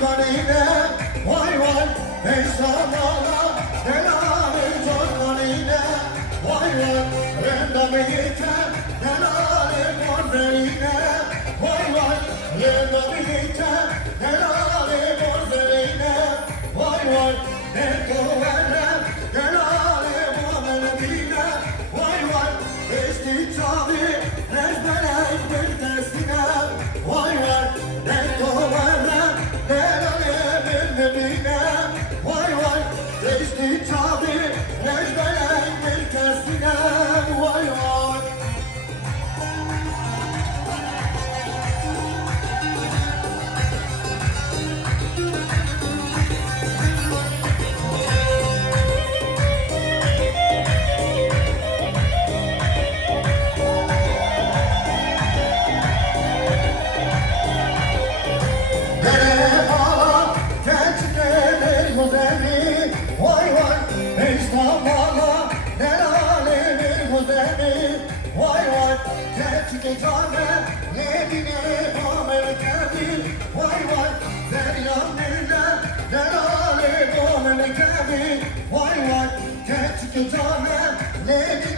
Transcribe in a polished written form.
canine, vay vay, ey zamana, delali çok canine, vay vay, rendamite, delali bordeline, vay vay, rendamite, delali bordeline, vay vay, nekovere, delali bordeline, vay vay, eşti çavi, rezbelek bir tersine, vay vay, nekovere, delali bordeline, vay vay, eşti çavi, rezbelek bir tersine, vay vay. Dere bağla, gençleri güzeli, vay vay, İstanbul'a, delalenin güzeli, vay vay, gençlik cane, yedine Amerika'yı, vay vay, Zeryan Nile, delalenin Amerika'yı, vay vay, gençlik cane, yedine